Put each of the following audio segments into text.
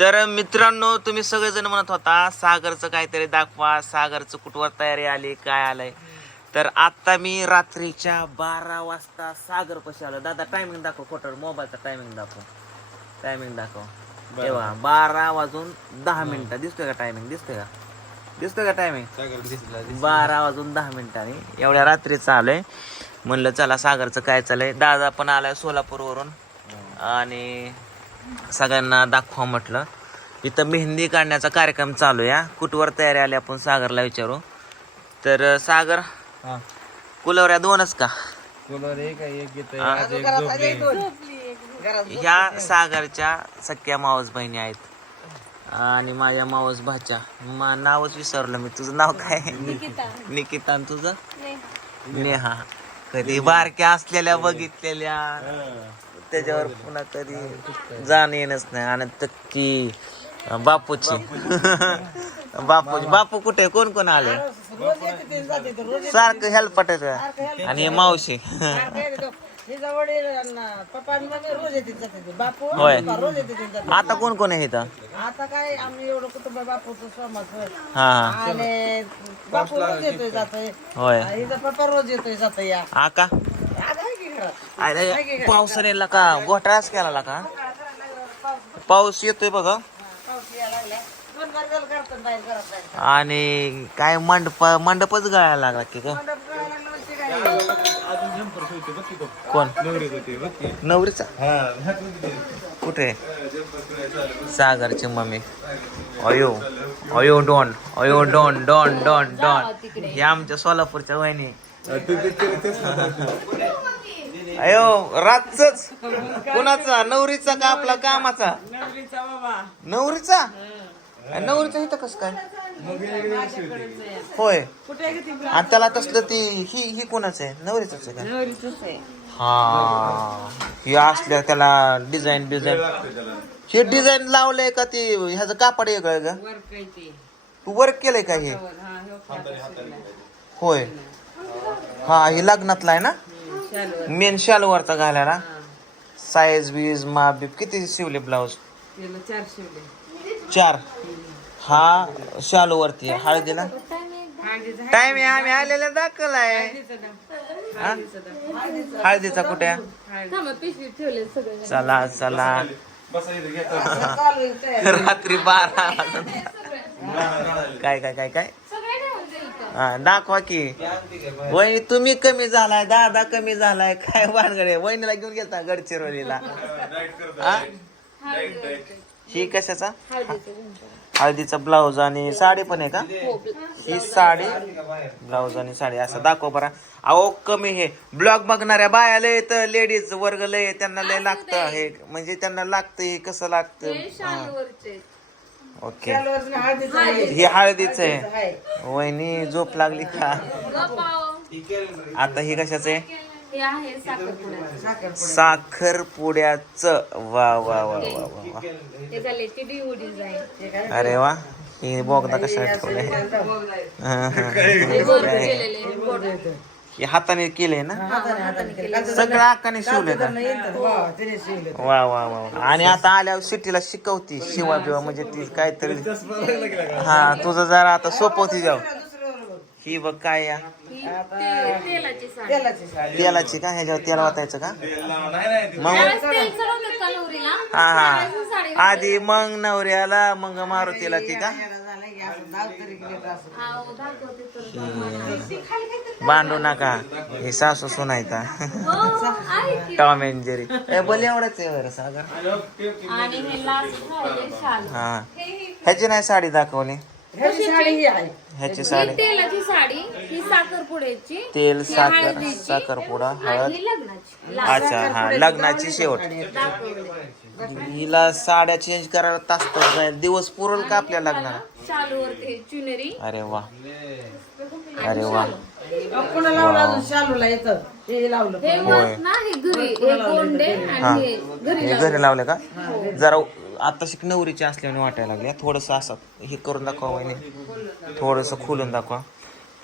तर मित्रांनो तुम्ही सगळेजण म्हणत होता सागरचं काहीतरी दाखवा सागरचं कुठवर तयारी आली काय आलंय? तर आता मी रात्रीच्या बारा वाजता सागर पशी आलो दादा टायमिंग दाखव खोटं. मोबाईलचा टायमिंग दाखव. टायमिंग दाखव. तेव्हा बारा वाजून दहा मिनिटं. दिसतोय का टायमिंग दिसतोय का? दिसतोय का टायमिंग बारा वाजून दहा मिनिटांनी. एवढ्या रात्रीचं आलोय. म्हणलं चला सागरचं काय चाललंय? दादा पण आलाय सोलापूरवरून. आणि सगळ्यांना दाखवा म्हटलं. इथं मेहंदी काढण्याचा कार्यक्रम चालू आहे हा. कुठवर तयारी आली आपण सागरला विचारू. तर सागर हा. कुलवऱ्या दोनच का? कूलर एक आहे एक घेतोय. आज एक झोपली ह्या सागरच्या सख्या मावस बहिणी आहेत. आणि माझ्या मावस भाच्या. मा नावच विसरलं मी. तुझं नाव काय? निकिता. आणि तुझं? नेहा. कधी बारक्या असलेल्या बघितलेल्या. त्याच्यावर पुन्हा कधी जाण येणच नाही. आणि तक्की बापूची. बापूची. बापू कुठे? कोण कोण आले? सारखं हेल्प आणि हे मावशी. पप्पा आणि. बापू होय. आता कोण कोण आहे इथं? आता काय आम्ही एवढं कुटुंब बापूचं सोमाचं हा आणि बापू रोज येतोय जातोय. होय. पप्पा रोज येतोय जातोय या. आका की अरे पावसाने का घोटाळाच केला का? पाऊस येतोय बघा पाऊस यायला लागला दोन गरगल करतात बाहेर घरात बाहेर. आणि काय मंडप मंडपच गळायला लागला की म्हणजे काय? कोण? नवरी होती बघ की. नवरीचा? हा कुठे? सागरची मम्मी. अयो अयो डॉन अयो डॉन डॉन डॉन डॉन. हे आमच्या सोलापूरच्या वहिनी तू ते- ते- तेच म्हणतो. अयो रातच कुणाचा? नवरीचा का आपला कामाचा? नवरीचा बाबा. नवरीचा? इथं कस काय? होय. आणि त्याला तसलं ती ही ही कोणाचं आहे? नवरीच आहे का? नवरीच आहे. हा. ही असल्या त्याला डिझाईन डिझाईन. हे डिझाईन लावलंय का ती ह्याचं कापड वेगळं काय ते. तू वर्क केलंय का हे? हा हे होय. हा हे लग्नातला आहे ना? शालू मेन शालवरचा घालायला? साईज बीज माप बीप किती शिवले ब्लाऊज? त्याला चार शिवले. चार. हा शालूवरती आहे. हळदीला हळदीचा टाइम आहे आम्ही आलेला दाखवलाय. हा? हळदीचा कुठे? आहे? पिशवी ठेवले सगळे. चला चला. आहे. रात्री बारा. वाजून. काय काय काय काय? हा दाखवा की. वहिनी तुम्ही कमी झालाय दादा कमी झालाय काय भानगडे वहिनीला घेऊन गेलता गडचिरोलीला. हा? ही कशाचा? हळदीचा ब्लाऊज आणि साडी पण आहे का? ही साडी. ब्लाऊज आणि साडी असं दाखव बरा. अहो कमी हे. ब्लॉग बघणाऱ्या बाया लय तर लेडीज वर्ग लय त्यांना लय लागतं हे. म्हणजे त्यांना लागतं हे कसं लागतं? ओके. हे हळदीच आहे. वहिनी झोप लागली का? आता ही कशाच आहे? साखर साखरपुड्याच. वा वा वा वा वा वा. अरे वा. ही बोगदा कशा ठेवलाय? हे हाताने केलंय ना? हाताने हाताने केलं. सगळं शिवलंय का नाही येत. वा, तिने शिवले. वा वा वा वा. आणि आता आल्यावर सिटीला शिकवती शिवा बिवा म्हणजे ती काहीतरी. हा तुझं जरा आता सोपवती जाऊ. ही बघ काय या. तेलाची साडी. तेलाची का? ह्याच्यावर तेल वाटायचं का? नाही नाही मग? हा हा. आधी मग नवऱ्याला मग मारुतीला ती का? बांधू नका हे सासू सुनायता. Tom and Jerry. ए बोल एवढंच आहे बरं सागर. हे हा. ह्याची नाही साडी दाखवली. ह्याची साडी ही आहे. ह्याची ही साडी. तेलाची साडी ही साखरपुड्याची तेल ही साखर हळदीची, साखरपुडा हळद. ही लग्नाची. ला- अच्छा हा लग्नाची शेवट. हिला साड्या चेंज करायला तास तास जाईल दिवस पुरल का आपल्या लग्नाला? चुनरी. अरे वा. अरे वा. पुन्हा लावलं अजून? शालूला येतं हे लावलं. हे वर ना हे घरी हे गोंडे आणि हे. घरी हे घरी लावले का? जरा आता शिक नवरीची असल्याने वाटायला लागले. थोडस असं हे करून दाखवा वहिनी. थोडस खोलून दाखवा.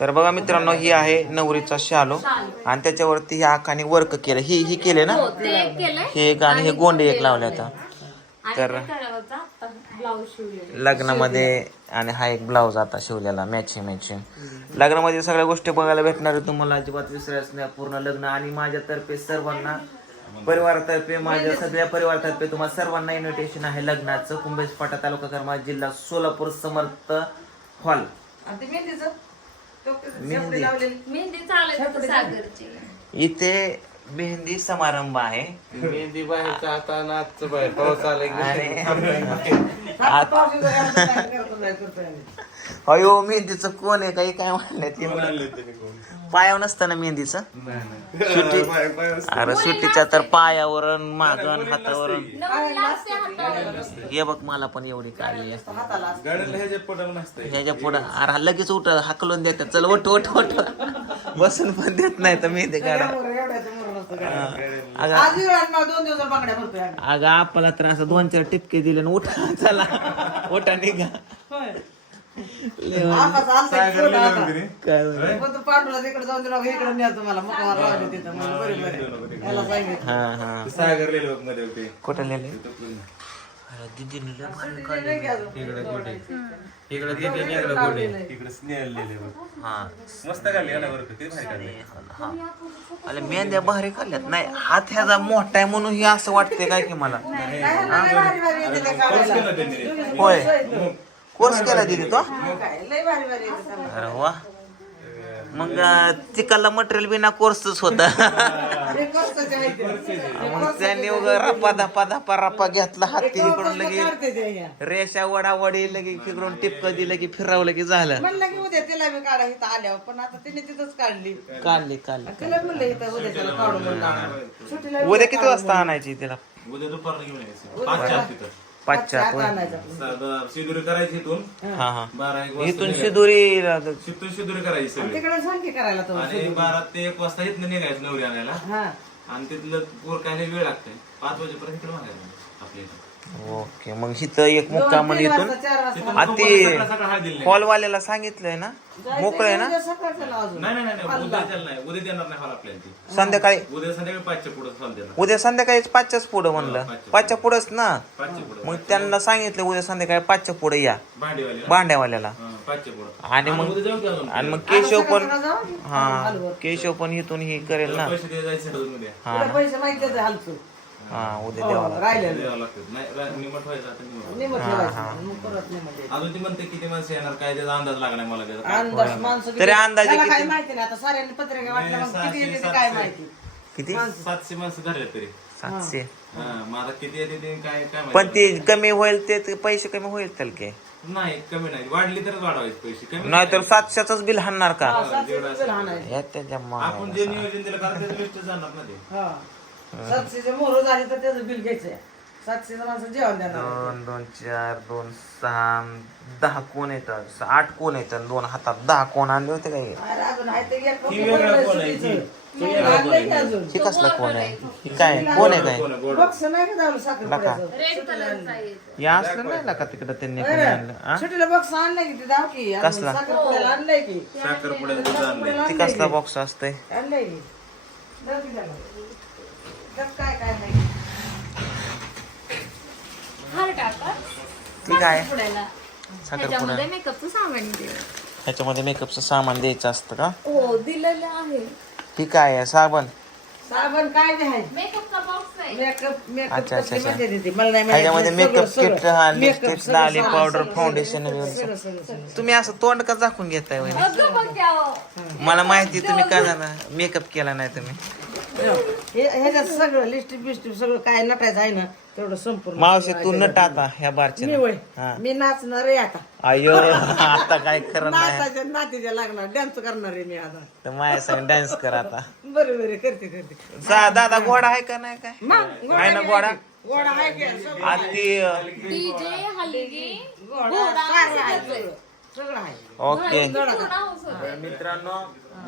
तर बघा मित्रांनो ही आहे नवरीचा शालो. आणि त्याच्यावरती ह्या आखाने वर्क केलं. ही ही केले ना? हो एक हे एक आणि हे गोंडे एक लावले आता. तर लग्नामध्ये आणि हा एक ब्लाऊज आता शिवलेला मॅचिंग मॅचिंग लग्नामध्ये सगळ्या गोष्टी बघायला भेटणार तुम्हाला. अजिबात विसरायचं नाही. पूर्ण लग्न आणि माझ्यातर्फे सर्वांना परिवारातर्फे माझ्या सगळ्या परिवारातर्फे तुम्हाला सर्वांना इन्व्हिटेशन आहे लग्नाचं. कुंभेश पाटा तालुका करमाळ जिल्हा सोलापूर समर्थ हॉल. आणि ते मेहंदीचं? मेहंदी. शेपटी लावलेली. मेहंदी चालायची सागरची. इथे मेहंदी समारंभ आहे. मेहंदी बाहेरच्या हातानं आजचं बाहेर. पाऊस आला की आणि काय. अयो मेहंदीचं कोण आहे काही काय म्हणलं ते? कोण? पायावर नसतं ना मेहंदीचं? असतं. अरे सुट्टीच्या तर पायावरून मागण हातावरून. हे बघ मला पण एवढी आहे. नसतंय ह्याच्या पुढं अरे लगेच उठ हाकलून देतात चल ओठ ओठ ओठ बसून पण देत नाही तर मेहंदी काढा. अगं आज दोन दिवस बांगड्या भरतोय आम्ही. अगं आपला तर असं दोन चार टिपके दिले आणि उठा चला. उठा निघा. होय. लय आकाश आलता की सागर फोटो गेलं आता. होतं. रे. काय बरं. पण तू पांडुला तिकडे जाऊन दिला इकडे न्या तुम्हाला मग मला लावले तिथं. म्हणलं बरे बरे. त्याला सांगितलं. हा हा. ते सागर लिहिलं मध्ये होते. कुठं लिहिले इकडे हा. मस्त काढली याला बरं का? किती भारी काढली हा. अरे मेहंद्या भारी काढल्यात नाही हात ह्याचा मोठा आहे म्हणून हे असं वाटतंय काय की मला? होय. कोर्स केला दिदी तो? काय? लय भारी भारी येते त्याला. अरे वा. मग तिकडला मटेरियल बिना कोर्सच होता. मग त्यांनी रप्पा धप्पा धप्पा रप्पा घेतला हात तिकडून लगे. रेषा वडावडी लगे तिकडून टिपक दिलं की फिरवलं की झालं. म्हणलं की उद्या तिला मी काढा इथं आल्यावर पण आता तिने तिथंच काढली. काढली काढली तिला म्हणलं इथं उद्या त्याला काढू म्हणलं सुट्टीला उद्या किती वाजता आणायची तिला? उद्या दुपारला घेऊन यायचं. पाचच्या तिथं. पाचच्या शिदुरी करायची इथून. बारा एक वाजता इथून निघायचं. शिदुरी शिदुरी करायची सगळी. तिकडे सांग करायला बारा ते एक वाजता इथनं निघायचं नवरी आणायला. हा. आणि तिथलं पोर काय वेळ लागतंय. पाच वाजेपर्यंत इकडे मागायचं आपल्या इथं. ओके मग हिथं एक मुक्का म्हण तीन इथून. आ ते. हॉलवाल्याला सांगितलंय ना? मोकळं आहे ना? उद्या सकाळचं लाव अजून? नाही नाही नाही नाही, उद्या त्याला नाही. उद्या देणार नाही हॉल आपल्याला ती संध्याकाळी? उद्या संध्याकाळी पाचच्या पुढे हॉल देणार. उद्या संध्याकाळी पाचच्याच पुढं म्हणलं. पाचच्या पुढंच ना? पाचच्या पुढे. मग त्यांना सांगितलं उद्या संध्याकाळी पाचच्या पुढे या. भांडीवाली भांड्यावाल्याला आणि मग आणि मग केशव पण? हा केशव पण इथून हे करेल ना. हा तुला पैसे माहिती आहे हालतो. हा उद्या निमत द्यायचं. अजून ती म्हणते किती माणसं येणार काय त्याचा अंदाज लागणार मला त्याचा? अंदाज माणसं किती- तरी अंदाजे किती? काही माहिती नाही. आता साऱ्यांनी पत्रिका वाटल्या मग किती येते ते सातशे, काय सातशे. माहिती? किती? सातशे माणसं धरले तरी. सातशे. हा मग आता किती येते ते काय काय पण ते कमी होईल ते ते पैसे कमी होईल त्याला की. नाही कमी नाही. वाढली तरच वाढवायचे पैसे. कमी नाहीतर सातशेच बिल हाणणार का? सातशे रुपये लहान आहे या त्याच्या आपण मागे. जे नियोजन दिलं कारण त्याचं लिस्ट जाणार ना ते. हा. सातशेचे मोहर झाले तर त्याचं बिल घ्यायचंय. सातशेचं माणसं जेवण देणार दोन दोन चार दोन सहा दहा कोण येतात? आठ कोण येतात? दोन हातात दहा कोण आणले होते काही अरे अजून आहे ते एक ही वेगळं कोण आहे? सुट्टीचं. ही वेगळं आणलंय की अजून. हे कसला कोण आहे? हे काय? कोण आहे काय? नाही का कलरचा येतो या असलं नाही ना का तिकडं त्यांनी कोणी आणलं? हा? सुट्टीला बॉक्स आणलाय की ते दाव की? कसला? आणलंय की? दूध आणलंय. ते कसला बॉक्स असतंय? आणलंय की? जाऊ की त्याला. त्यात काय काय नाही हार टाका. पुढ्याला. साखरपुडा त्याच्यामध्ये मेकअपचं सामान दे ह्याच्यामध्ये मेकअपचं सामान द्यायचं असतं का? हो दिलेलं आहे. ही काय आहे साबण. साबण काय बी आहे मेकअपचा बॉक्स आहे. मेकअप मेकअप अच्छा, अच्छा, अच्छा. मला नाही. ह्याच्यामध्ये मेकअप. किट हा लिपस्टिक लाली पावडर फाउंडेशन वगैरे. तुम्ही असं तोंड का झाकून घेताय वहिनी? अगं बघ त्या हो. मला माहिती तुम्ही काय झालं? मेकअप केला नाही तुम्ही. हे- ह्याच्यात सगळं लिस्टिप बिस्टिप सगळं काय नटायचं आहे ना तेवढं संपूर्ण. मावशी तू नट आता ह्या मी बारच्या हा. मी नाचणार आहे आता. अयो आता काय नाही नाचाच्या नातीच्या लागणार डान्स करणार आहे मी आता. तर माझ्या संग डान्स कर आता. बरे बरे करते करते. जा दादा गोडा आहे का नाही काय? मग आहे ना गोडा? गोडा आहे की सगळं आ ती डीजे हलगी गोडा सारं आहे. सगळं. सगळं आहे. ओके. मित्रांनो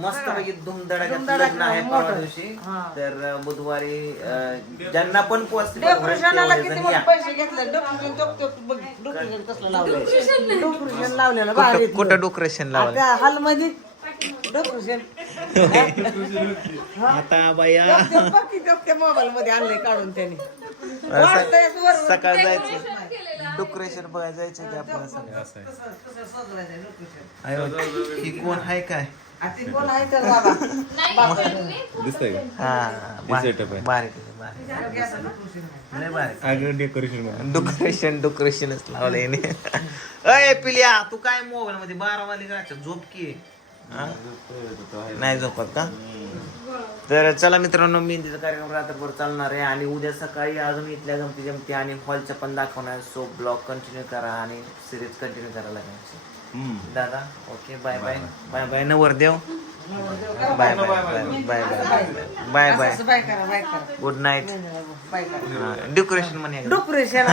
मस्त पैकी धुमधडाक्यात लग्न आहे परवा. दिवशी. तर बुधवारी अं, ज्यांना पण पोचते डेकोरेशनला किती मोठे पैसे घेतले? डेकोरेशन टोक टोक बघ डेकोरेशन कसलं लावलंय? डेकोरेशन लावलेलं भारी कुठं डेकोरेशन लावलं त्या हॉलमध्ये डेकोरेशन आता बाया. मोबाईल मध्ये आणलंय काढून त्यांनी. वाटतंय असं वर- सकाळ जायचं. डेकोरेशन बघायला जायचं की आपल्याला सगळं. असं आहे. कसं- कसं सजवायचं आहे लोकेशन. अरे, ही कोण आहे काय? आहे तर बाबा. दिसतंय का? हा setup आहे. बारीक आहे, बारीक असं लोकेशन आहे. लय बारीक अगं डेकोरेशन डेकोरेशन डेकोरेशनच लावलं याने अय पिल्या तू काय मोबाईल मध्ये बारा वाली करायचं झोप की हा? नाही झोपत का? तर चला मित्रांनो मेहंदीचा कार्यक्रम रात्रभर चालणार आहे आणि उद्या सकाळी अजून इथल्या गमती जमती आणि हॉलच्या पण दाखवणार सो ब्लॉग कंटिन्यू करा आणि सिरीज कंटिन्यू करायला लागायची दादा okay bye bye bye bye नवरदेव? Bye bye bye bye bye bye bye असं बाय करा बाय करा. गुड नाईट बाय करा. डेकोरेशन म्हणे डेकोरेशन